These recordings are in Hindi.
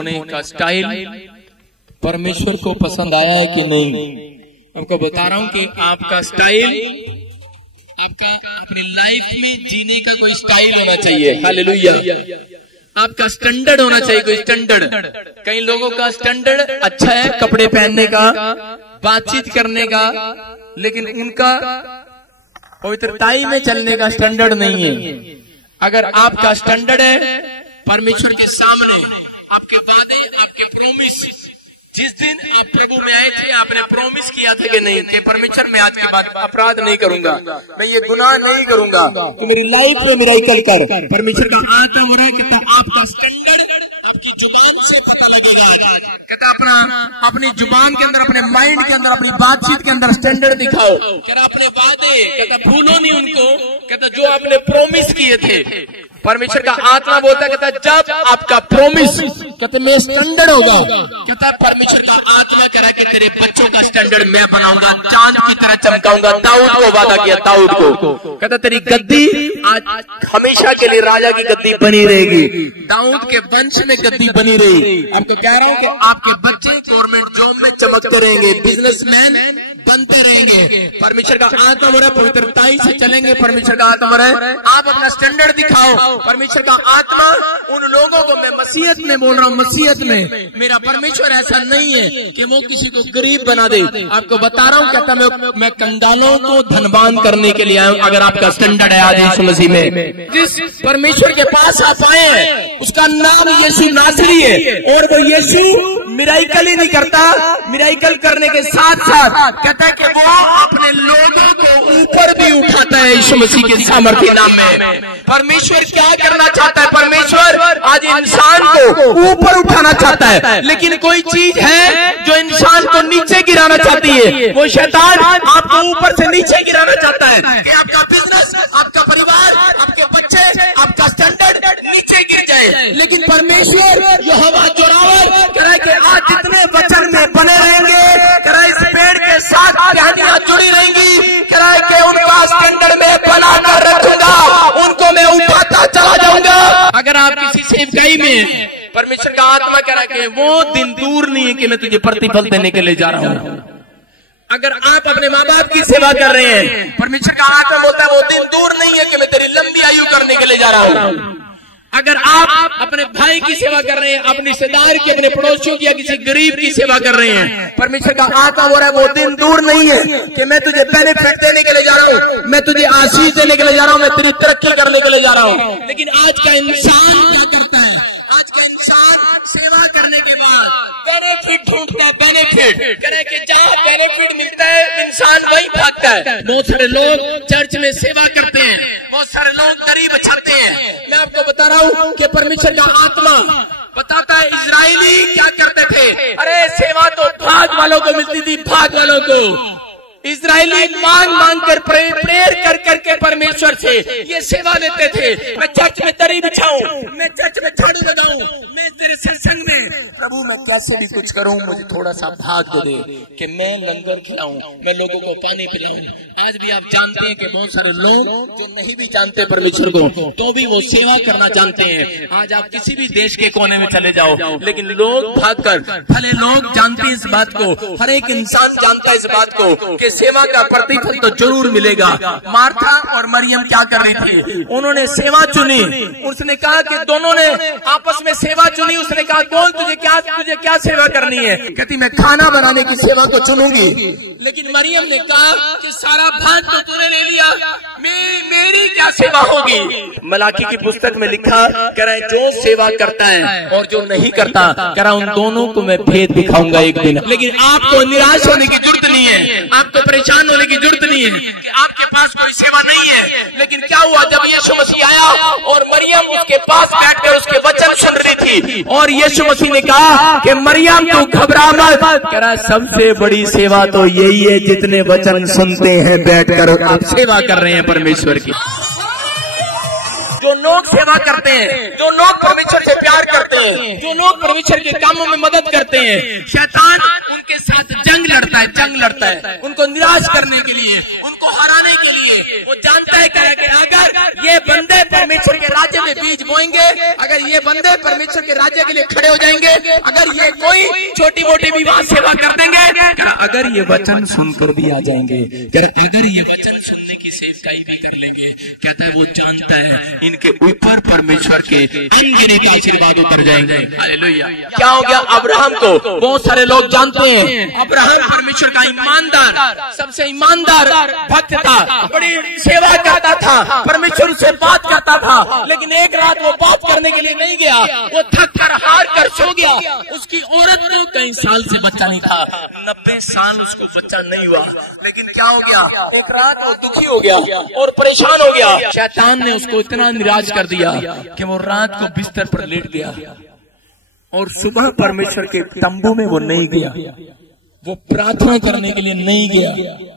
होने का स्टाइल परमेश्वर को पसंद आया है कि नहीं। आपको बता रहा हूं कि आपका स्टाइल, आपका अपनी लाइफ में जीने का कोई स्टाइल होना चाहिए। हालेलुया। आपका स्टैंडर्ड होना चाहिए, कोई स्टैंडर्ड। कई लोगों का स्टैंडर्ड अच्छा है कपड़े पहनने का, बातचीत करने का, लेकिन उनका पवित्रताई में चलने का स्टैंडर्ड नहीं है। अगर आपका स्टैंडर्ड है परमेश्वर के सामने, आपके वादे, आपके प्रॉमिस, जिस दिन आप प्रभु में आए थे आपने प्रॉमिस किया था कि नहीं कि परमेश्वर मैं आज के बाद अपराध नहीं करूंगा, मैं ये गुनाह नहीं करूंगा, तो मेरी लाइफ में मिराकल कर। परमेश्वर का आत्मा हो रहा है कि आपका स्टैंडर्ड आपकी जुबान से पता लगेगा। कहता अपनी जुबान के अंदर, अपने माइंड के अंदर, अपनी बातचीत के अंदर स्टैंडर्ड दिखाओ। कहता अपने वादे, कहता भूलो नहीं उनको, कहता जो आपने प्रॉमिस किए थे। परमेश्वर का आत्मा बोलता है, कहता जब आपका प्रॉमिस, कहते मैं स्टैंडर्ड होगा, कहता परमेश्वर का आत्मा कह रहा है कि तेरे बच्चों का स्टैंडर्ड मैं बनाऊंगा, चांद की तरह चमकाऊंगा। दाऊद को वादा किया, दाऊद को कहता तेरी गद्दी आज हमेशा के लिए राजा की गद्दी बनी रहेगी। दाऊद के वंश में गद्दी बनी रही। आपको कह रहा हूँ कि आपके बच्चे गवर्नमेंट जॉब में चमकते रहेंगे, बिजनेसमैन बनते रहेंगे। परमेश्वर का आत्मा हो रहा है पवित्रताई से चलेंगे। परमेश्वर का आत्मा हो रहा है आप अपना स्टैंडर्ड दिखाओ। परमेश्वर का आत्मा उन लोगों को, मैं मसीहत में बोल रहा हूँ, मसीहत में मेरा परमेश्वर ऐसा नहीं है कि वो किसी को गरीब बना दे। आपको बता रहा हूँ, कहता मैं कंगालों को धनवान करने के लिए आया हूँ। अगर आपका स्टैंडर्ड है आज यीशु मसीह में, जिस परमेश्वर के पास आप आए हैं उसका नाम यीशु नासरी है, और वो यीशु मिराकल ही नहीं करता, मिराकल करने के साथ साथ कहता है कि वो अपने लोगों को ऊपर भी उठाता है यीशु मसीह के सामर्थ्य नाम में। परमेश्वर क्या करना चाहता है? परमेश्वर आज इंसान को ऊपर उठाना चाहता है, लेकिन कोई चीज है जो इंसान को नीचे गिराना चाहती है। वो शैतान आपको ऊपर से नीचे गिराना चाहता है कि आपका बिजनेस, आपका परिवार, आपके बच्चे, आपका स्टैंडर्ड नीचे गिर जाए। लेकिन परमेश्वर यहोवा जोरावर कह रहा है कि आज जितने वचन में बने रहेंगे, कह रहा है इस पेड़ के साथ टहनियां जुड़ी रहेंगी, कह रहा है कि उनका स्टैंडर्ड में बना कर रखूंगा, उनको मैं उठाता चला जाऊंगा। अगर आप किसी सेवकाई में, परमेश्वर का आत्मा कह रहा है कि वो दिन दूर नहीं है कि मैं तुझे प्रतिफल देने के लिए जा रहा हूँ। अगर आप अपने माँ बाप की सेवा कर रहे हैं, परमेश्वर का आत्मा बोलता है वो दिन दूर नहीं है कि मैं तेरी लंबी आयु करने के लिए जा रहा हूँ। अगर आप अपने भाई की सेवा कर रहे हैं, अपने रिश्तेदार की, अपने पड़ोसियों की या किसी गरीब की सेवा कर रहे हैं, परमेश्वर का आत्मा हो रहा है वो दिन दूर नहीं है कि मैं तुझे बेनिफिट देने के लिए जा रहा हूँ, मैं तुझे आशीष देने के लिए जा रहा हूँ, मैं तेरी तरक्की करने के लिए जा रहा हूँ। लेकिन आज का इंसान क्या करता है? आज का इंसान सेवा करने के बाद बेनिफिट ढूंढता है, बेनिफिट करे कि जहाँ बेनिफिट मिलता है इंसान वही भागता है। बहुत सारे लोग चर्च में सेवा करते हैं, बहुत सारे लोग गरीब बचाते हैं। मैं आपको बता रहा हूँ कि परमेश्वर का आत्मा बताता है इजरायली क्या करते थे। अरे सेवा तो भाग वालों को मिलती थी, भाग वालों को। इजरायली मांग मांग कर, प्रेयर कर करके परमेश्वर से ये सेवा लेते थे। मैं चर्च में दरी बिछाऊं, मैं चर्च में झाड़ू लगाऊं, मैं तेरे सत्संग में प्रभु मैं कैसे भी कुछ करूं, मुझे थोड़ा सा भाग दे कि मैं लंगर खिलाऊं, मैं लोगों को पानी पिलाऊं। आज भी आप जानते हैं कि बहुत सारे लोग जो नहीं भी जानते परमेश्वर को, तो भी वो सेवा करना जानते हैं। आज आप किसी भी देश के कोने में चले जाओ, लेकिन लोग भागकर, भले लोग जानते हैं इस बात को, हर एक इंसान जानता है इस बात को कि सेवा का प्रतिफल तो जरूर मिलेगा। मार्था और मरियम क्या कर रही थी? उन्होंने सेवा चुनी। उसने कहा कि दोनों ने आपस में सेवा चुनी। उसने कहा बोल तुझे क्या सेवा करनी है? कहती मैं खाना बनाने की सेवा को चुनूंगी। लेकिन मरियम ने कहा कि सारा भाग तो तूने ले लिया, मेरी क्या सेवा होगी? मलाकी की पुस्तक में लिखा, कह रहा है जो सेवा करता है और जो नहीं करता, कह रहा उन दोनों को मैं भेद दिखाऊंगा एक दिन। लेकिन आपको निराश होने की जरूरत नहीं है, आपको परेशान होने की जरूरत नहीं है कि आपके पास कोई सेवा नहीं है। लेकिन क्या हुआ जब यीशु मसीह आया और मरियम उसके पास बैठकर उसके वचन सुन रही थी, और यीशु मसीह ने कहा कि मरियम तू घबरा मत, कह रहा सबसे बड़ी सेवा तो यही है जितने वचन सुनते हैं बैठकर आप सेवा कर रहे हैं परमेश्वर की। जो लोग सेवा करते हैं, जो लोग परमेश्वर से प्यार करते हैं, जो लोग परमेश्वर के कामों में मदद करते हैं, शैतान उनके साथ जंग लड़ता है, उनको निराश करने के लिए, उनको हराने के लिए। वो जानता है कि अगर ये बंदे परमेश्वर के राज्य में में बीज बोएंगे, अगर ये बंदे परमेश्वर के राज्य के लिए खड़े हो जाएंगे, अगर ये कोई छोटी मोटी विवाह सेवा कर देंगे, अगर ये वचन सुनकर भी आ जाएंगे, अगर ये वचन सुनने की सेवकाई भी कर लेंगे, कहता है वो जानता है इनके ऊपर परमेश्वर के अनगिनत आशीर्वाद उतर जाएंगे। हालेलुया। क्या हो गया अब्राहम को? बहुत सारे लोग जानते हैं अब्राहम परमेश्वर का ईमानदार, सबसे ईमानदार भक्त था, बड़ी सेवा करता था, परमेश्वर से बात करता था, लेकिन एक रात वो बात करने के लिए नहीं गया, वो थक कर हार कर सो गया। उसकी औरत को कई साल से बच्चा नहीं था, 90 साल उसको बच्चा नहीं हुआ, लेकिन क्या हो गया, एक रात वो दुखी हो गया और परेशान हो गया। शैतान ने उसको इतना निराश कर दिया कि वो रात को बिस्तर पर लेट गया और सुबह परमेश्वर के तंबू में वो नहीं गया, वो प्रार्थना करने के लिए नहीं गया।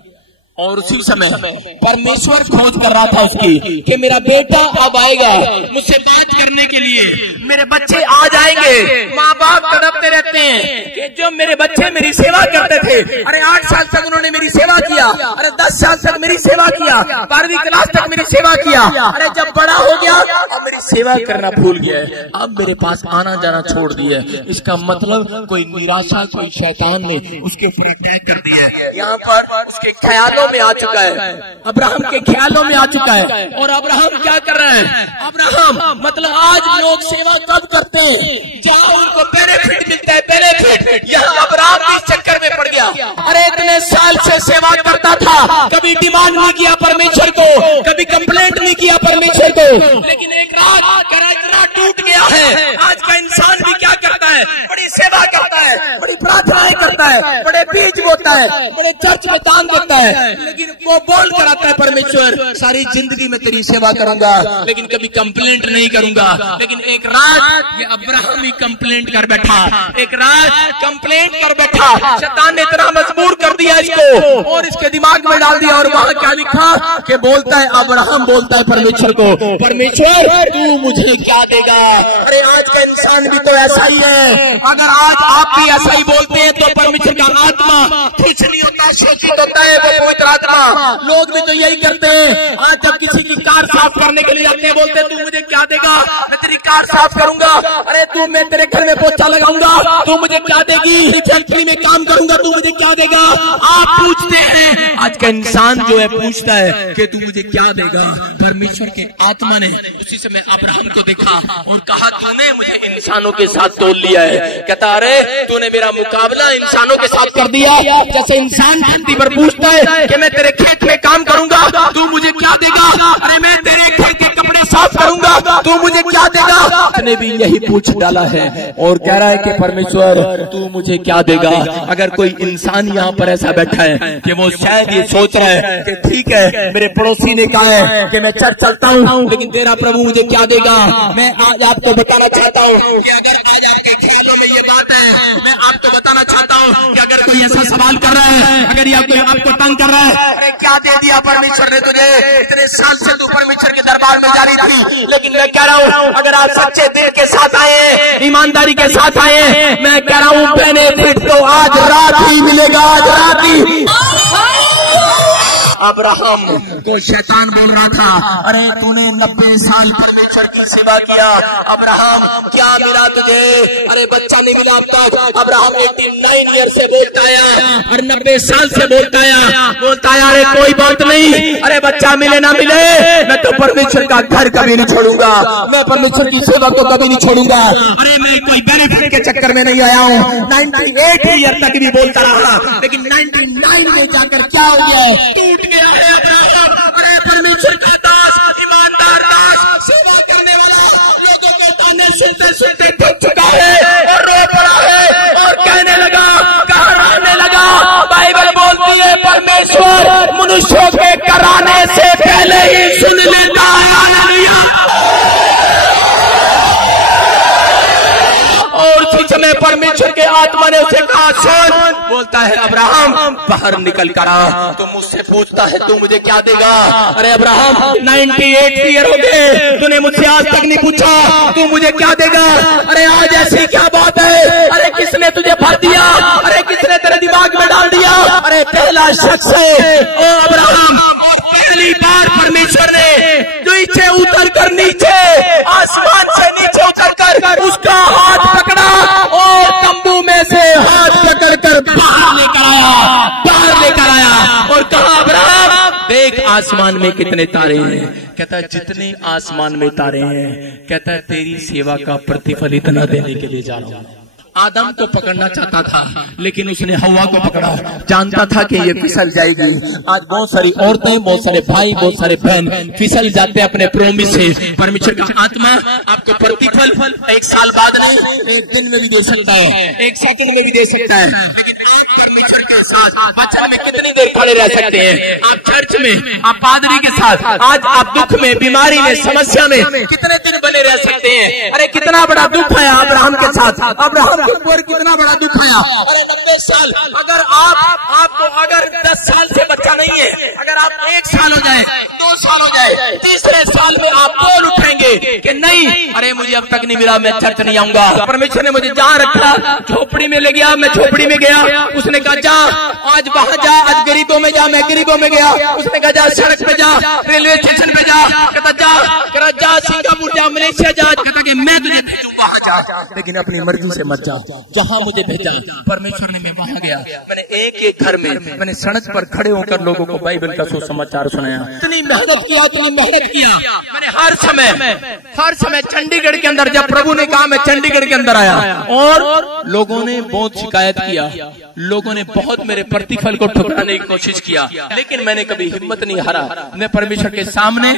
और उसी समय परमेश्वर खोज कर रहा था उसकी कि मेरा बेटा अब आएगा मुझसे बात करने के लिए, मेरे बच्चे आ जाएंगे। माँ बाप तड़पते रहते हैं कि जो मेरे बच्चे मेरी सेवा करते थे, अरे 8 साल तक उन्होंने मेरी सेवा किया, अरे 10 साल तक मेरी सेवा किया, 12वीं क्लास तक मेरी सेवा किया, अरे जब बड़ा हो गया अब मेरी सेवा करना भूल गया है, अब मेरे पास आना जाना छोड़ दिया है। इसका मतलब कोई निराशा, कोई शैतान ने उसके ऊपर अटैक कर दिया है। यहाँ पर उसके ख्यालों में आ चुका है, अब्राहम के ख्यालों में आ चुका है। और अब्राहम क्या कर रहे हैं? अब्राहम मतलब आज लोग सेवा कब करते हैं जहाँ उनको बेनिफिट मिलता है, बेनिफिट। यहाँ अब्राहम इस चक्कर में पड़ गया, अरे इतने साल से सेवा करता था, कभी डिमांड नहीं किया परमेश्वर को, कभी कंप्लेंट नहीं किया परमेश्वर को, लेकिन एक रात इतना टूट गया है। आज का इंसान भी क्या करता है? बड़ी सेवा करता है, बड़ी प्रार्थनाएं करता है, बड़े बीज बोता है, बड़े चर्च में दान देता है, लेकिन वो बोल कर आता है परमेश्वर सारी जिंदगी में तेरी सेवा करूंगा, लेकिन कभी कंप्लेंट नहीं करूंगा। लेकिन एक रात ये अब्राहम ही कंप्लेंट कर बैठा, एक रात कंप्लेंट कर बैठा। शैतान ने इतना मजबूर कर दिया इसको और इसके दिमाग में डाल दिया। और वहाँ क्या लिखा कि बोलता है अब्राहम, बोलता है परमेश्वर को, परमेश्वर तू मुझे क्या देगा? अरे आज का इंसान भी तो ऐसा ही है। अगर आज आप भी ऐसा ही बोलते हैं तो परमेश्वर का आत्मा कुछ नहीं होता, शोषित होता है वो पवित्र आत्मा। लोग भी तो यही करते हैं। आज जब किसी की कार साफ करने के लिए जाते हैं, बोलते हैं तू मुझे क्या देगा? मैं तेरी कार साफ करूंगा। अरे तू, मैं तेरे घर में पोछा लगाऊंगा, तू मुझे क्या देगी? फैक्ट्री में काम करूंगा, तू मुझे क्या देगा? आप पूछते हैं। आज का इंसान जो है पूछता है कि तू मुझे क्या देगा? परमेश्वर के आत्मा ने उसी समय अब्राहम को देखा और कहा तूने मुझे इंसानों के साथ तोल लिया है। कहता अरे तूने मेरा मुकाबला इंसानों के साथ कर दिया। जैसे इंसान धरती पर पूछता है कि मैं तेरे खेत में काम करूंगा, तू मुझे क्या देगा? अरे मैं तेरे खेत के कपड़े साफ करूंगा, तू मुझे क्या देगा? उसने भी यही पूछ डाला है और कह रहा है कि परमेश्वर तू मुझे क्या देगा? अगर कोई इंसान यहाँ पर ऐसा बैठा है कि वो शायद ये सोच रहा है कि ठीक है मेरे पड़ोसी ने कहा है कि मैं चर्च चलता हूँ, लेकिन तेरा प्रभु मुझे क्या देगा? मैं आज आपको बताना चाहता हूँ कि अगर आज आपके ख्यालों में ये बात है, मैं आपको बताना चाहता हूँ कि अगर कोई ऐसा सवाल कर रहा है, अगर ये आपको तंग कर रहा है, अरे क्या दे दिया परमेश्वर ने तुझे? इतने साल से तू परमेश्वर के दरबार में जा रही थी, लेकिन मैं कह रहा हूँ अगर आप सच्चे दिल के साथ आए, ईमानदारी के साथ आए, मैं कह रहा हूँ बेनिफिट तो आज रात ही मिलेगा, आज रात ही। अब्राहम को शैतान बोल रहा था अरे तूने 90 साल परमेश्वर की सेवा किया, अब्राहम क्या मिला तुझे? अरे बच्चा नहीं मिला अब तक। अब्राहम 89 ईयर से बोलता है और 90 साल से बोलता है अरे कोई बात नहीं, अरे बच्चा मिले ना मिले, मैं तो परमेश्वर का घर कभी नहीं छोड़ूंगा, मैं परमेश्वर की सेवा को कभी नहीं छोड़ूंगा। अरे मैं कोई बेनिफिट के चक्कर में नहीं आया हूँ। 98 ईयर तक भी बोलता रहा, लेकिन 99 में जाकर क्या हो गया है? टूट गया है अब्राहम। अरे परमेश्वर का दास, ईमानदार दास, सेवा करने वाला लोगों को ताने सुनते थक चुका है और रो पड़ा है और कहने लगा, कहराने लगा। बाइबल बोलती है परमेश्वर मनुष्यों के कराने से पहले ही सुन लेता है। हालेलुया। और उसी समय परमेश्वर के आत्मा ने उसे कहा सुन, बोलता है अब्राहम बाहर निकल कर आ। तो मुझसे पूछता है तू मुझे क्या देगा? अरे अब्राहम 98 ईयर हो गए, तूने मुझसे आज तक नहीं पूछा तू मुझे क्या देगा? अरे आज ऐसी क्या बात है? अरे किसने तुझे भर दिया? अरे किसने तेरे दिमाग में डाल दिया? अरे पहला शख्स है ओ अब्राहम। पहली बार परमेश्वर ने नीचे उतर कर नीचे आसमान में कितने तारे हैं? कहता है जितने आसमान में तारे हैं। कहता है तेरी सेवा का प्रतिफल इतना देने के लिए जा रहा हूं। आदम को पकड़ना चाहता था लेकिन उसने हवा को पकड़ा, जानता था कि ये फिसल जाएगी। आज बहुत सारी औरतें, बहुत सारे भाई, बहुत सारे बहन फिसल जाते हैं अपने प्रोमिस से। परमेश्वर का आत्मा आपको प्रतिफल 1 साल बाद नहीं, 1 दिन में भी दे सकता है, 1 सेकंड में भी दे सकता है। परमेश्वर के साथ वचन में कितनी देर खड़े रह सकते हैं? आप चर्च में, आप पादरी के साथ, आज आप दुख में, बीमारी में, समस्या में कितने दिन बने रह सकते हैं? अरे कितना बड़ा दुख है अब्राहम के साथ, अब्राहम के ऊपर कितना बड़ा दुख आया। अरे 90 साल, अगर आपको अगर 10 साल से बच्चा नहीं है, अगर आप 1 साल हो जाए, 2 साल हो जाए, तीसरे साल में आप बोल उठेंगे कि नहीं, अरे मुझे अब तक नहीं मिला, मैं चर्च नहीं आऊंगा। परमेश्वर ने मुझे जहाँ रखा, झोपड़ी में ले गया, मैं झोपड़ी में गया। उसने कहा जा, आज वहां जा, आज गरीबों में जा, मैं गरीबों में गया। उसने कहा जा सड़क पे जा, रेलवे स्टेशन पे जा, कहता जा सिंगापुर जा, मलेशिया जा, कहता कि मैं तुझे भेजूंगा वहां जा, लेकिन अपनी मर्जी से मत जा, जहां मुझे भेजा। परमेश्वर ने, मैं वहां गया, मैंने एक घर में, मैंने सड़क पर खड़े होकर लोगों को बाइबल का सुसमाचार सुनाया। इतनी मेहनत किया, मैंने हर समय चंडीगढ़ के अंदर, जब प्रभु ने कहा मैं चंडीगढ़ के अंदर आया, और लोगों ने बहुत शिकायत किया, लोगों ने बहुत मेरे प्रतिफल को ठुकराने की कोशिश किया, लेकिन मैंने कभी हिम्मत नहीं हारा। मैं परमेश्वर के सामने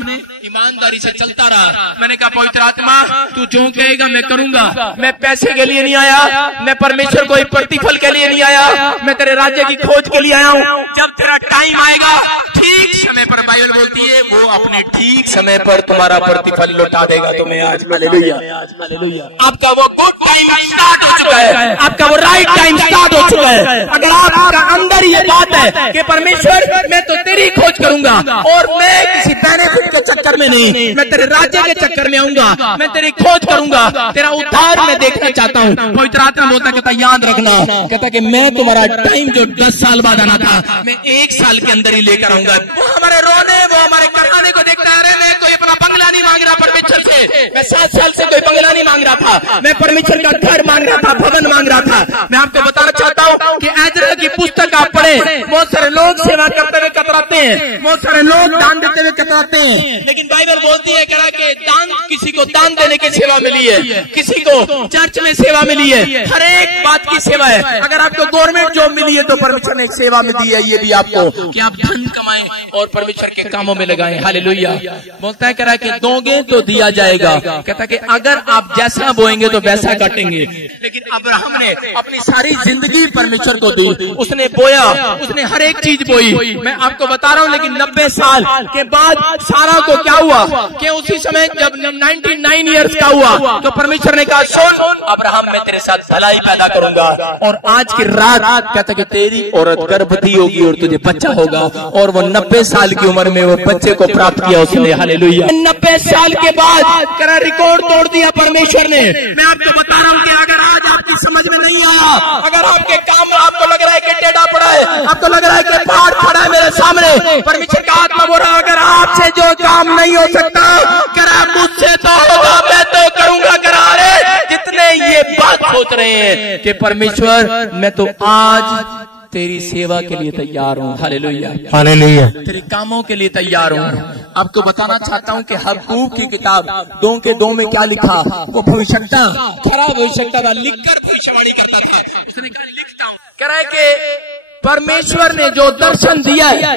ईमानदारी से चलता रहा। मैंने कहा पवित्र आत्मा तू जो कहेगा मैं करूंगा। मैं पैसे के लिए नहीं आया, मैं परमेश्वर को प्रतिफल के लिए नहीं आया, मैं तेरे राज्य की खोज के लिए आया हूँ। जब तेरा टाइम आएगा, ठीक समय पर, बाइबल बोलती है वो अपने ठीक समय पर तुम्हारा प्रतिफल लौटा देगा तुम्हें। आज हालेलुया, आपका वो गुड टाइम स्टार्ट हो चुका है, आपका वो राइट टाइम स्टार्ट हो चुका है। अगर आपका अंदर ये बात है कि परमेश्वर मैं तो तेरी खोज करूंगा, और मैं किसी बेनिफिट के चक्कर में नहीं, मैं तेरे राज्य के चक्कर में आऊंगा, मैं तेरी खोज करूंगा, तेरा उद्धार मैं देखना चाहता हूँ। पवित्र आत्मा बोलता, कहता याद रखना, कहता कि मैं तुम्हारा टाइम जो 10 साल बाद आना था, मैं 1 साल के अंदर ही लेकर आऊंगा। वो हमारे रोने, वो हमारे कराने को देखता है। अरे मैं कोई अपना बंगला नहीं मांग रहा परमेश्वर से, मैं 7 साल से कोई बंगला नहीं मांग रहा था, मैं परमेश्वर का घर मांग रहा था, भवन मांग रहा था। मैं आपको बताना चाहता हूँ कि एजरा की पुस्तक आप पढ़े, बहुत सारे लोग सेवा करते हुए कतराते हैं, बहुत सारे लोग दान देते हुए कतराते हैं, लेकिन बाइबल बोलती है कि दान, किसी को दान देने की सेवा मिली है, किसी को चर्च में सेवा मिली है, हर एक बात की सेवा है। अगर आपको गवर्नमेंट जॉब मिली है तो परमेश्वर ने एक सेवा में दी है ये भी आपको, कि आप धन कमाएं और परमेश्वर के कामों में लगाएं। हालेलुया। बोलता है कह रहा है कि दोगे तो दिया जाएगा, कहता कि अगर आप जैसा बोएंगे तो वैसा काटेंगे। लेकिन अब्राहम ने अपनी सारी जिंदगी परमेश्वर को दी, उसने बोया, उसने हर एक चीज बोई। मैं आपको बता रहा हूँ, लेकिन 90 साल के बाद सारा को क्या हुआ कि उसी समय जब 99 ईयर्स का हुआ तो परमेश्वर ने कहा सुन अब्राहम, मैं तेरे साथ भलाई पैदा करूंगा, और आज की रात कहता कि तेरी औरत गर्भवती होगी और तुझे बच्चा होगा, और वो 90 साल की उम्र में वो बच्चे को प्राप्त किया उसने। हालेलुया। 90 साल के बाद करा रिकॉर्ड तोड़ दिया परमेश्वर ने। मैं आपको बता रहा हूँ कि अगर आज आपकी समझ में नहीं आया, अगर आपके काम में आपको लग रहा है कि टेढ़ा पड़ा है, आपको लग रहा है कि पहाड़ खड़ा है मेरे सामने, परमेश्वर का आत्मा बोल रहा है अगर आपसे जो काम नहीं हो सकता, करा मुझसे तो होगा, मैं तो करूंगा। करा रहे जितने ये बात सोच रहे हैं कि परमेश्वर मैं तो आज तेरी सेवा के लिए तैयार हूँ। Hallelujah, hallelujah. तेरे कामों के लिए तैयार हूँ। आपको बताना चाहता हूँ कि हबक्कूक की किताब 2 के 2 में क्या लिखा, वो भविष्यवक्ता, खरा भविष्यवक्ता था, लिखकर भविष्यवाणी करता था। उसने कहा लिखता हूँ, कह रहा है कि परमेश्वर ने जो दर्शन दिया है,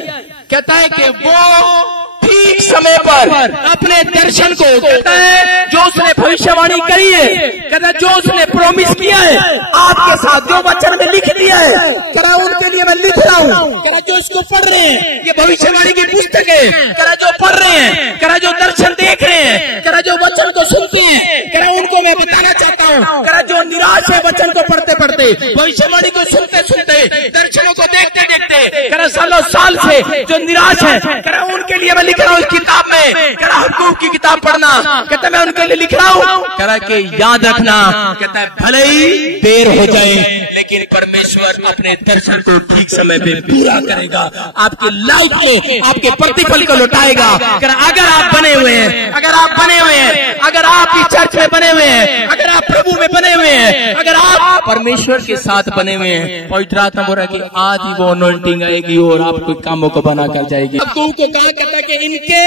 कहता है कि वो ठीक समय पर अपने दर्शन को, कहता है जो उसने भविष्यवाणी करी है, कहता है जो उसने प्रॉमिस किया है आपके साथ, जो वचन में लिख दिया है, कह रहा उनके लिए मैं लिख रहा हूँ। कह रहा जो इसको पढ़ रहे हैं, ये भविष्यवाणी की पुस्तक है, कह रहा जो पढ़ रहे हैं, कह रहा जो दर्शन देख रहे हैं, कह रहा जो वचन को सुनते हैं, कह रहा उनको मैं बताना चाहता हूँ, कह रहा जो निराश है वचन को पढ़ते पढ़ते, भविष्यवाणी को सुनते सुनते, दर्शनों को देखते देखते, कह रहा सालों साल से जो निराश है, कह रहा उनके लिए मैं लिख रहा हूँ इस किताब में। कह रहा हबक्कूक की किताब पढ़ना, कहता है मैं उनके लिए लिख रहा हूँ। कह रहा कि याद रखना, कहता है भले ही देर हो जाए लेकिन परमेश्वर अपने दर्शन को ठीक समय पे पूरा करेगा, आपकी लाइफ में आपके प्रतिफल को लौटाएगा। अगर आप बने हुए हैं, अगर आप बने हुए हैं, अगर आप इस चर्च में बने हुए हैं, अगर आप प्रभु में बने हुए हैं, अगर आप परमेश्वर के साथ बने हुए हैं, पवित्र आत्मा बोल रहा है कि आज ही वो अनॉइंटिंग आएगी और आपके कामों को बना कर जाएगी। अब को कहा कहता है कि इनके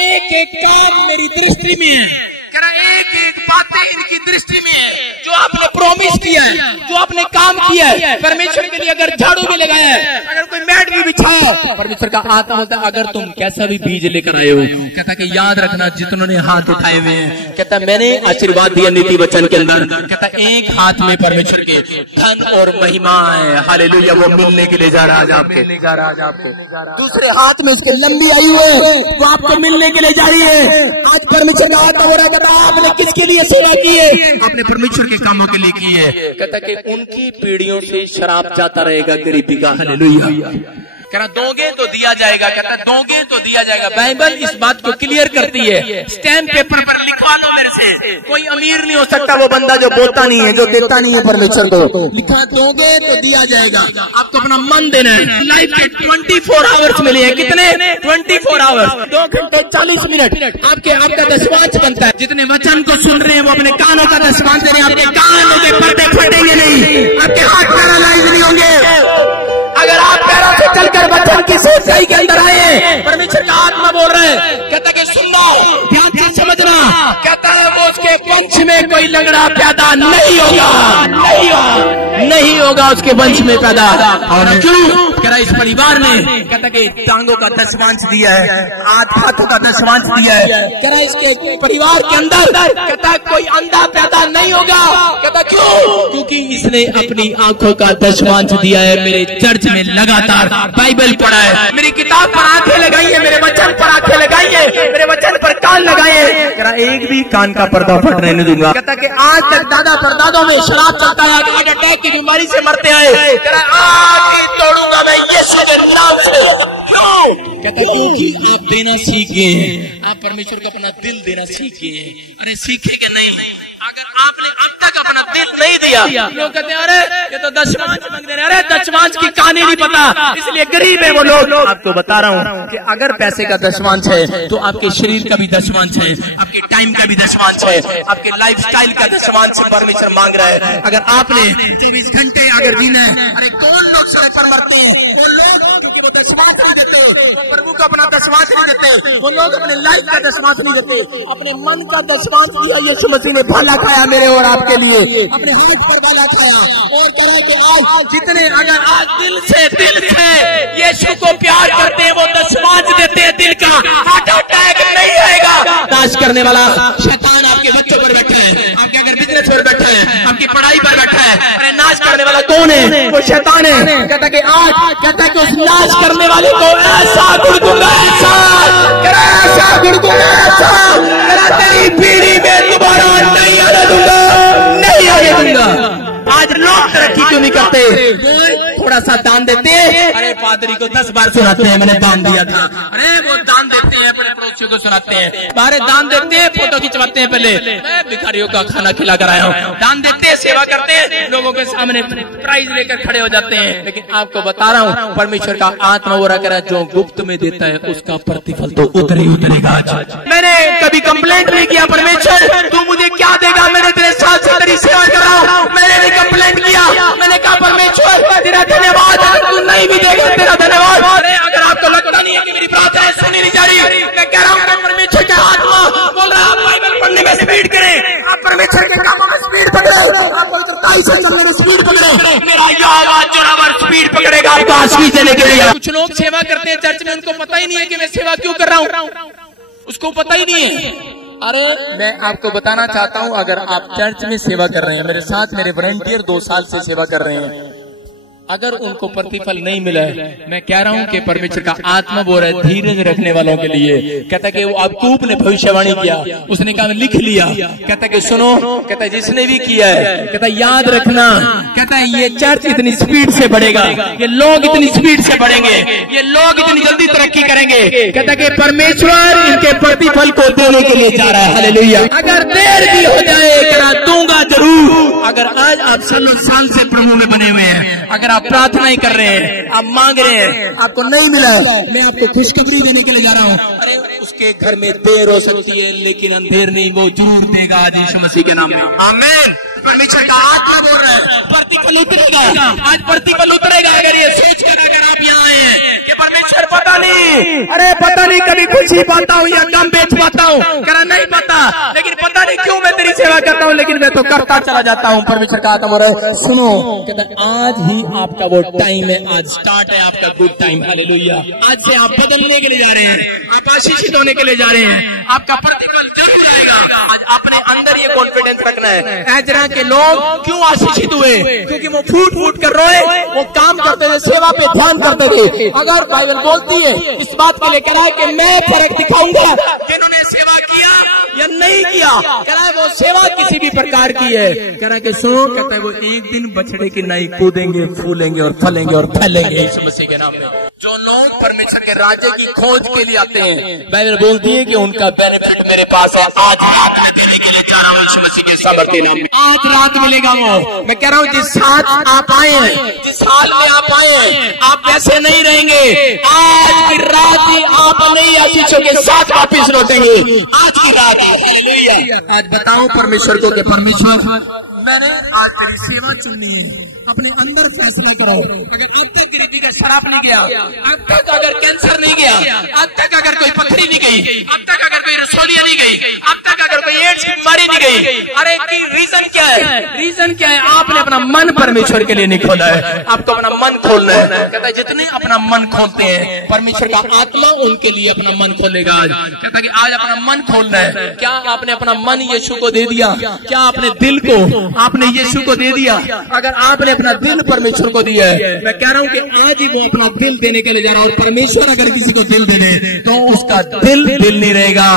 एक एक काम मेरी दृष्टि में है, एक एक बातें इनकी दृष्टि में है। जो आपने प्रॉमिस किया है, जो आपने काम किया है परमेश्वर के लिए, अगर झाड़ू भी लगाया है, अगर कोई मैट भी बिछाया, परमेश्वर का आत्मा होता है अगर तुम कैसा भी बीज लेकर आए हो, कहता कि याद रखना जितने हाथ उठाए हुए हैं, कहता मैंने आशीर्वाद दिया नीति वचन के अंदर, कहता एक हाथ में परमेश्वर के धन और महिमा है, हालेलुया, वो मिलने के लिए जा रहा है आपके, दूसरे हाथ में उसके लंबी आयु है, वो आपको मिलने के लिए जा रही है। आज परमेश्वर का आत्मा हो रहा है, आपने किसके लिए सेवा की है? आपने परमेश्वर के कामों के लिए की है। कहता कि उनकी पीढ़ियों से शराब जाता रहेगा गरीबी का, हालेलुया। कहना दोगे तो दिया जाएगा, कहता दोगे तो दिया जाएगा। बाइबल इस बात को क्लियर करती है, स्टैम्प पेपर पर लिखवा लो मेरे से। कोई अमीर नहीं हो सकता वो बंदा जो बोलता नहीं है, जो देता नहीं है परमेश्वर को। लिखा दोगे तो दिया जाएगा, आपको अपना मन देना है। लाइफ के 24 आवर्स मिले हैं, कितने 24 आवर्स, 2 घंटे 40 मिनट आपका दशवांश बनता है। जितने वचन को सुन रहे हैं वो अपने कानों का दशवांश दे रहे हैं। आपके कानों के पर्दे फटेंगे नहीं, आपके हाथ पैरालाइज नहीं होंगे। अगर आप पैरों से चलकर वचन की सच्चाई के अंदर आए, परमेश्वर का आत्मा बोल रहे हैं, कहता कि सुनना, ध्यान से समझना, कहता है वो उसके वंश में कोई लंगड़ा पैदा नहीं होगा, नहीं होगा उसके वंश में पैदा। और क्यों? कह रहा इस परिवार ने, कहता कि टांगों का दशवांश दिया है, हाथों का दशवांश दिया है। कह रहा इसके परिवार के अंदर, कहता कोई अंधा पैदा नहीं होगा। कहता क्यों? क्योंकि इसने अपनी आंखों का दशवांश दिया है। मेरे चर्च में लगातार बाइबल पढ़ा है, मेरी किताब पर आंखें लगाई है, मेरे वचन पर आंखें लगाई है, मेरे वचन पर कान लगाए हैं। कह रहा एक भी कान का पर्दा फटने नहीं दूंगा। कहता कि आज तक दादा परदादों में शराब चलता है, हार्ट अटैक की बीमारी से मरते आए, आज ही तोड़ूंगा मैं यीशु के नाम से। क्यों? कहता क्योंकि आप देना सीख गए हैं, आप परमेश्वर को अपना दिल देना सीख गए हैं। अरे सीखेंगे नहीं अगर आपने अब तक अपना दिल नहीं दिया। लोग कहते हैं अरे ये तो दशवांश मांगते हैं, अरे दशवांश की कहानी नहीं पता, इसलिए गरीब है वो लोग। आपको बता रहा हूँ कि अगर पैसे का दशवांश है तो आपके शरीर का भी दशवांश है, आपके टाइम का भी दशवांश है, आपके लाइफस्टाइल का दशवांश परमेश्वर मांग रहा है। अगर आपने 24 घंटे अगर जीना है, अरे कौन लोग सड़क पर मरते हैं? वो लोग क्योंकि वो दशवांश नहीं देते, वो प्रभु को अपना दशवांश नहीं देते, वो लोग अपने लाइफ का दशवांश नहीं देते, अपने मन का दशवांश दिया यीशु मसीह ने भाला खाया मेरे और आपके लिए, अपने हाथ पर भाला खाया और कहा कि आज जितने अगर आज दिल से यीशु को प्यार करते हैं वो दशवांश देते हैं, दिल का हार्ट अटैक नहीं आएगा। नाश करने वाला शैतान आपके बच्चों पर बैठा है, आपके घर बिजनेस पर बैठा है, आपकी पढ़ाई पर बैठा है। अरे नाश करने वाला कौन है? वो शैतान है। कहता कि आज कहता कि उस नाश करने वाले को ऐसा गुड़ दूंगा, ऐसा गुड़ दूंगा, ऐसा तेरी पीढ़ी में दोबारा नहीं आने दूंगा, नहीं आने दूंगा। आज लोग तरक्की क्यों नहीं करते? थोड़ा सा दान देते हैं, अरे पादरी को 10 बार सुनाते हैं मैंने दान दिया था, अरे वो दान देते हैं, अपने पड़ोसियों को सुनाते हैं, बाहर दान देते हैं, फोटो खिंचवाते हैं, पहले मैं भिखारियों का खाना खिला कर आया हूँ, दान देते हैं, सेवा करते हैं, लोगों के सामने प्राइज लेकर खड़े हो जाते हैं। लेकिन आपको बता रहा हूँ परमेश्वर का आत्मा वो रहा जो गुप्त में देता है उसका प्रतिफल तो उतरेगा। मैंने कभी कंप्लेंट नहीं किया, परमेश्वर तू मुझे क्या देगा, मैंने तेरे साथ तेरी सेवा कर रहा हूँ, मैंने नहीं कंप्लेंट किया। मैंने कहा परमेश्वर तेरा धन्यवाद, तू नहीं भी देगा तेरा धन्यवाद। अरे अगर आपको लगता नहीं है कि मेरी बात है सुनी नहीं जा रही, मैं कह रहा हूँ परमेश्वर का आत्मा बोल रहा है आप बाइबल पढ़ने में स्पीड करें, आप परमेश्वर के कामों में स्पीड पकड़े, आप पवित्रताई से चलने में स्पीड पकड़े, मेरा यह आवाज जोरावर स्पीड पकड़ेगा आपको आशीष देने के लिए। कुछ लोग सेवा करते हैं चर्च में, उनको पता ही नहीं है कि मैं सेवा क्यों कर रहा हूँ, उसको पता ही नहीं है। अरे मैं आपको बताना चाहता हूँ, अगर आप चर्च में सेवा कर रहे हैं, मेरे साथ मेरे वॉलंटियर 2 साल से सेवा कर रहे हैं, अगर उनको प्रतिफल नहीं मिला, मैं कह रहा हूँ कि परमेश्वर का आत्मा बोल रहा है धीरज रखने वालों के लिए। कहता कि वो अबकूब ने भविष्यवाणी किया, उसने कहा लिख लिया। कहता कि सुनो, कहता जिसने भी किया है, कहता याद रखना, कहता है ये चर्च इतनी स्पीड से बढ़ेगा, ये लोग इतनी स्पीड से बढ़ेंगे, ये लोग इतनी जल्दी तरक्की करेंगे। कहता कि परमेश्वर इनके प्रतिफल को देने के लिए जा रहा है। हालेलुया। अगर देर भी हो जाए, कहता दूंगा जरूर। अगर आज आप 16 साल से प्रभु में बने हुए हैं, अगर आप प्रार्थना ही कर रहे हैं, आप मांग रहे हैं, आपको नहीं मिला, मैं आपको खुशखबरी देने के लिए जा रहा हूँ। अरे उसके घर में देर हो सकती है लेकिन अंधेर नहीं, वो जरूर देगा आज यीशु मसीह के नाम में। आमीन। परमेश्वर का आत्मा बोल रहा है प्रतिफल उतरेगा, आज प्रतिफल उतरेगा। अगर ये सोच कर अगर आप यहाँ आए हैं कि परमेश्वर पता नहीं, अरे पता नहीं कभी खुशी पाता हूँ या कम बेच पाता हूँ, करा नहीं पता, लेकिन पता नहीं क्यों मैं तेरी सेवा करता हूँ, लेकिन मैं तो करता चला जाता हूँ। परमेश्वर का आत्मा बोल रहा है सुनो, कहता आज ही आपका वो टाइम है, आज स्टार्ट है आपका गुड टाइम। हालेलुया। आज से आप बदलने के लिए जा रहे हैं, आप आशीषित होने के लिए जा रहे हैं, आपका प्रतिफल जरूर आएगा। आज अपने अंदर ये कॉन्फिडेंस रखना है। एजरा के लोग क्यों आशीषित हुए? क्योंकि वो फूट फूट कर रोए, वो काम करते थे, सेवा पे ध्यान करते थे। अगर बाइबल बोलती है इस बात के लिए कह रहा है कि मैं फर्क दिखाऊंगा जिन्होंने सेवा किया या नहीं किया, कह रहा है वो सेवा किसी भी प्रकार की है। कह रहा है कि सो, कहता है वो एक दिन बछड़े की नाई कूदेंगे, फूलेंगे और फलेंगे और फैलेंगे यीशु मसीह के नाम में। जो लोग परमेश्वर के राज्य की खोज के लिए आते हैं, बाइबल बोलती है कि उनका बेनिफिट मेरे पास है। आज रात में देने के लिए जा रहा हूँ यीशु मसीह के सामर्थ्य नाम में। आज रात मिलेगा वो। मैं कह रहा हूँ जिस साथ आप आए हैं, जिस हाल में आप आए हैं, आप वैसे नहीं रहेंगे। आज की रात ही आप नई आशीषों के साथ वापिस लौटेंगे। आज की रात। हालेलुया। आज बताओ परमेश्वर को कि परमेश्वर मैंने आज तेरी सेवा चुननी है। अपने अंदर फैसला करो। अगर अब तक गिरती का शराब नहीं गया, अब तक अगर कैंसर नहीं गया, अब तक अगर कोई पथरी नहीं गई, अब तक अगर कोई रसोलिया नहीं गई, अब तक अगर कोई एड्स की बीमारी नहीं गई, अरे की रीजन क्या है? रीजन क्या है? आपने अपना मन परमेश्वर के लिए नहीं खोला है। आपको अपना मन खोलना है। कहता है जितने अपना मन खोलते हैं परमेश्वर का आत्मा उनके लिए अपना मन खोलेगा। आज कहता है कि आज अपना मन खोलना है। क्या आपने अपना मन यीशु को दे दिया? क्या अपने दिल को आपने यीशु को दे दिया? अगर आपने अपना दिल परमेश्वर को दिया है, मैं कह रहा हूँ कि आज ही वो अपना दिल देने के लिए जा रहा है। और परमेश्वर अगर किसी को दिल दे दे तो उसका दिल नहीं रहेगा।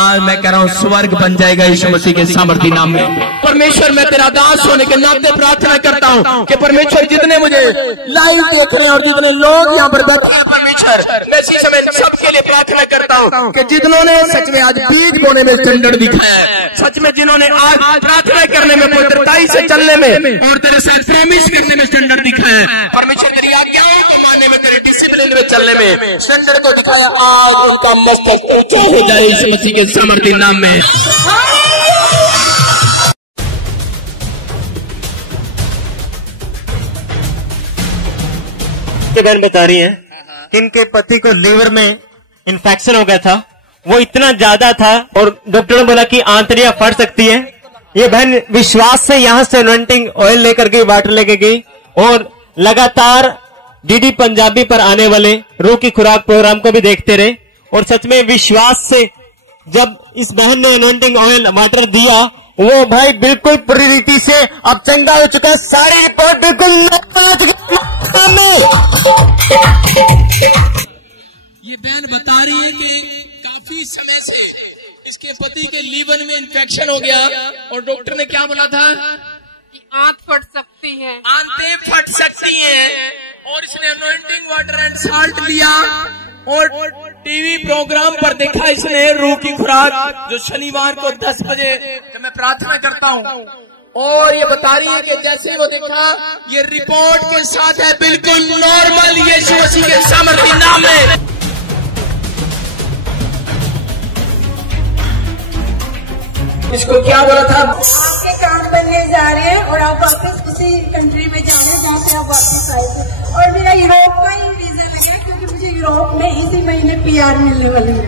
आज मैं कह रहा हूँ स्वर्ग बन जाएगा यीशु मसीह के सामर्थी नाम में। परमेश्वर मैं तेरा दास होने के नाते प्रार्थना करता हूँ कि परमेश्वर जितने मुझे लाइव देख रहे हैं और जितने लोग यहाँ पर बैठे हैं, परमेश्वर मैं इसी समय सबके लिए प्रार्थना करता हूँ कि जिन्होंने सच में आज बीज बोने में स्टैंडर्ड दिखाया है, सच में जिन्होंने आज प्रार्थना करने में, पवित्रताई से चलने में और तेरे साथ प्रॉमिस करने में स्टैंडर्ड दिखाया है, परमेश्वर तेरी आज्ञाओं को मानने में, तेरे डिसिप्लिन में चलने में स्टैंडर्ड को दिखाया, आज उनका मस्तक ऊंचा हो जाए यीशु मसीह के सामर्थी नाम में। बहन बता रही है इनके पति को लीवर में इन्फेक्शन हो गया था, वो इतना ज्यादा था और डॉक्टर ने बोला कि आंतड़ियां फट सकती है। ये बहन विश्वास से यहाँ से अनॉइंटिंग ऑयल लेकर गई, वाटर लेकर गई और लगातार डीडी पंजाबी पर आने वाले रूह की खुराक प्रोग्राम को भी देखते रहे। और सच में विश्वास से जब इस बहन ने अनॉइंटिंग ऑयल वाटर दिया, वो भाई बिल्कुल पूरी रीति से अब चंगा हो चुका है। सारी रिपोर्ट बिल्कुल ये बहन बता रही है कि काफी समय से इसके पति के लीवर में इन्फेक्शन हो गया और डॉक्टर ने क्या बोला था कि आंत फट सकती है, आंतें फट सकती हैं। और इसने अनॉइंटिंग वाटर एंड साल्ट लिया और टीवी प्रोग्राम पर देखा इसने रूह की खुराक, जो शनिवार को 10 बजे जब मैं प्रार्थना करता हूँ। और ये बता रही है कि जैसे वो देखा, ये रिपोर्ट के साथ है बिल्कुल नॉर्मल यीशु मसीह के सामर्थी नाम में। इसको क्या बोला था? आपके काम बनने जा रहे हैं और आप वापस उसी कंट्री में जा रहे हैं जहाँ से आप वापस आए थे। और मेरा यूरोप का ही वीजा लगा क्योंकि मुझे यूरोप में इसी महीने PR मिलने वाले हैं।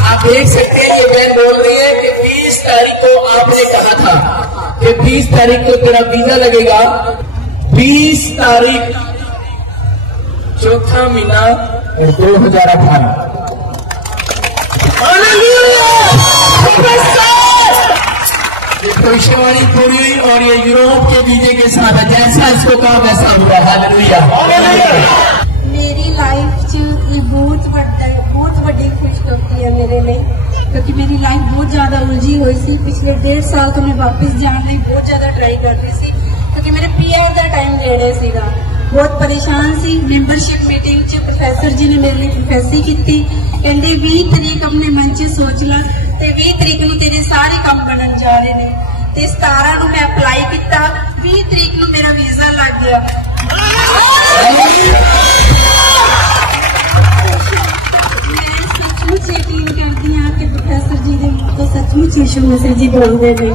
आप देख सकते हैं ये बहन बोल रही है कि 20 तारीख को आपने कहा था कि 20 तारीख को तेरा वीजा लगेगा। 20 तारीख चौथा महीना 2018। भविष्यवाणी पूरी हुई और ये यूरोप के वीजे के साथ जैसा इसको कहा वैसा हुआ। हालेलुया। मेरी लाइफ च ये बहुत बड़ी खुशखबरी है मेरे लिए, क्योंकि मेरी लाइफ बहुत ज्यादा उलझी हुई सी। पिछले 1.5 साल तो मैं वापस जाने बहुत ज्यादा ट्राई कर रही सी, क्योंकि मेरे PR का टाइम नेड़े सीगा। बहुत परेशान सी। मेंबरशिप मीटिंग च प्रोफेसर जी ने मेरे लिए प्रोफेसी की, कहते 20 तरीक अपने मन च सोच ला ते 20 तरीक नूं तेरे सारे काम बनन जा रहे ने। ते 17 नूं मैं अप्लाई किया, 20 तरीक नूं मेरा वीजा लग गया। सचमुच यकीन करती हैं कि प्रोफेसर जी ने तो सचमुच यीशु मसीह जी बोलते हैं।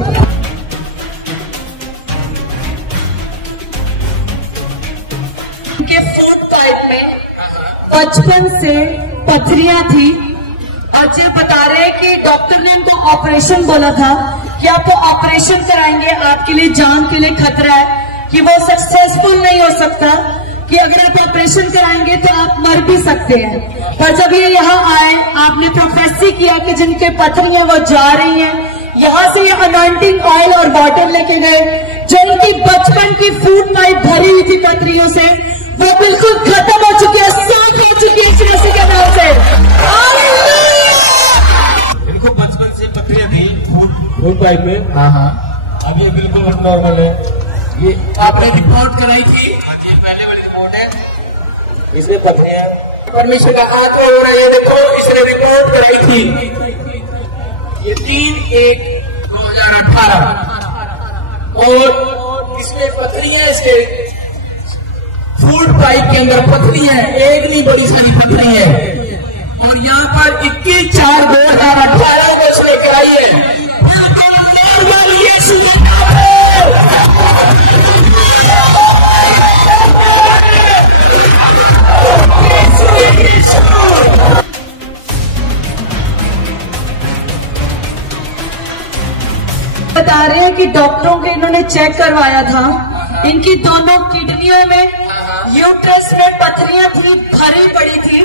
फूड पाइप में बचपन से पथरियां थी और जो बता रहे हैं कि डॉक्टर ने इनको ऑपरेशन बोला था कि आपको ऑपरेशन कराएंगे, आपके लिए जान के लिए खतरा है कि वो सक्सेसफुल नहीं हो सकता, कि अगर आप ऑपरेशन कराएंगे तो आप मर भी सकते हैं। पर जब ये यहाँ आए, आपने प्रोफेसी किया कि जिनके पथरियां वो जा रही हैं, यहाँ से ये अनॉइंटिंग ऑयल और वाटर लेके गए। जो इनकी बचपन की फूड पाइप भरी हुई थी पथरियों से, वो बिल्कुल खत्म हो चुकी है, साफ हो चुकी है यीशु मसीह के नाम से। इनको बचपन से पथरियां थी फूड पाइप में। हाँ, अब ये बिल्कुल नॉर्मल है। ये आपने रिपोर्ट कराई थी? हाँ जी, पहले वाली रिपोर्ट है। इसमें पथरियां परमेश्वर का हाथ हो रहा है। ये देखो, इसने रिपोर्ट कराई थी। ये 3/1/2018 और इसमें पथरियां, इसके फूड पाइप के अंदर पथरियां, एक नहीं बड़ी सारी पथरियां है। और यहाँ पर 21/4/2018 को इसने कराई है। बता रहे हैं कि डॉक्टरों के इन्होंने चेक करवाया था, इनकी दोनों किडनियों में, यूट्रस में पथरियां थी, भरी पड़ी थी।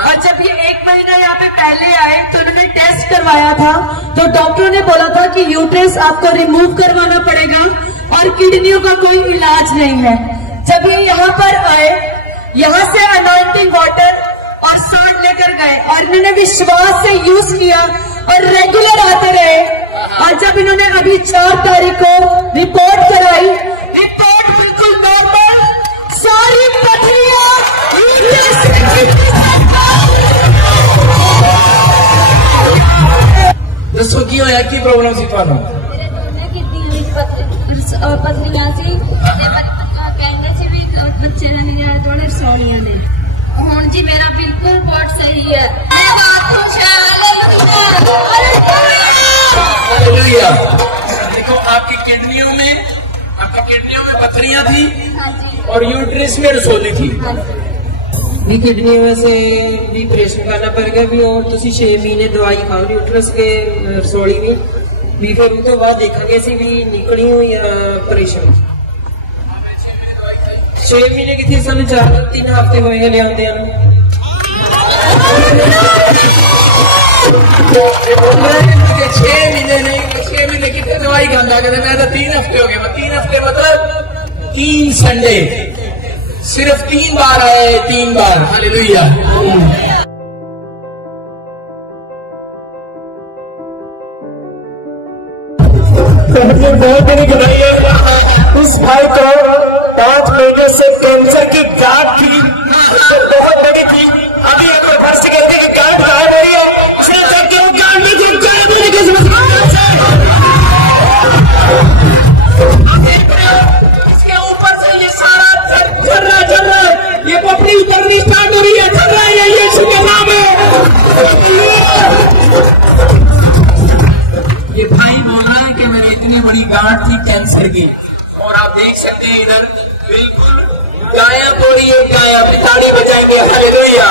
और जब ये 1 महीना यहाँ पे पहले आए तो इन्होंने टेस्ट करवाया था, तो डॉक्टरों ने बोला था कि यूट्रस आपको रिमूव करवाना पड़ेगा और किडनियों का कोई इलाज नहीं है। जब ये यहाँ पर आए, यहाँ से अनॉइंटिंग वाटर और सॉल्ट लेकर गए और इन्होंने विश्वास से यूज किया और रेगुलर आते रहे। और जब इन्होंने अभी 4 तारीख को रिपोर्ट कराई, रिपोर्ट बिल्कुल नॉर्मल, सारी पथरियां दसो की होया, की प्रॉब्लम सी थानू? पथरियां सी कहंदे सी भी बच्चे ने नहीं थोड़े रसौलियां ने। हुण जी मेरा बिल्कुल बहुत सही है। हालेलुया। देखो, आपकी किडनियों में पथरियां थी और यूट्रस में रसौली थी। भी किडनी में से भी ऑपरेशन करना पड़ेगा भी, और तुसी 6 महीने दवाई खाओ यूट्रस के रसौली में भी, फिर उस तो बाद देखेंगे सी भी निकली हुई ऑपरेशन। 6 महीने की थी, सानू 3 हफ्ते होए ले आंदे हैं। 6 महीने नहीं, 6 महीने कितने दवाई खांदा? कहते मैं तो 3 हफ्ते हो गए। 3 हफ्ते मतलब 3 संडे, सिर्फ 3 बार आए, 3 बार। हालेलुया। बहुत बड़ी बधाई है। इस भाई को 5 महीने से कैंसर की गांठ थी, बहुत बड़ी थी। अभी एक और फर्स्ट कहते हैं कि गांठ आ रही है, इसके ऊपर से ये सारा चल रहा है, ये पपड़ी उतरनी स्टार्ट हो रही है, चल रहा है, यीशु के नाम है। ये भाई बोल रहा है कि मेरी इतनी बड़ी गांठ थी कैंसर की, और आप देख सकते हैं इधर बिल्कुल गायब हो रही है, गायब। ताली बजाएंगे। हालेलुया।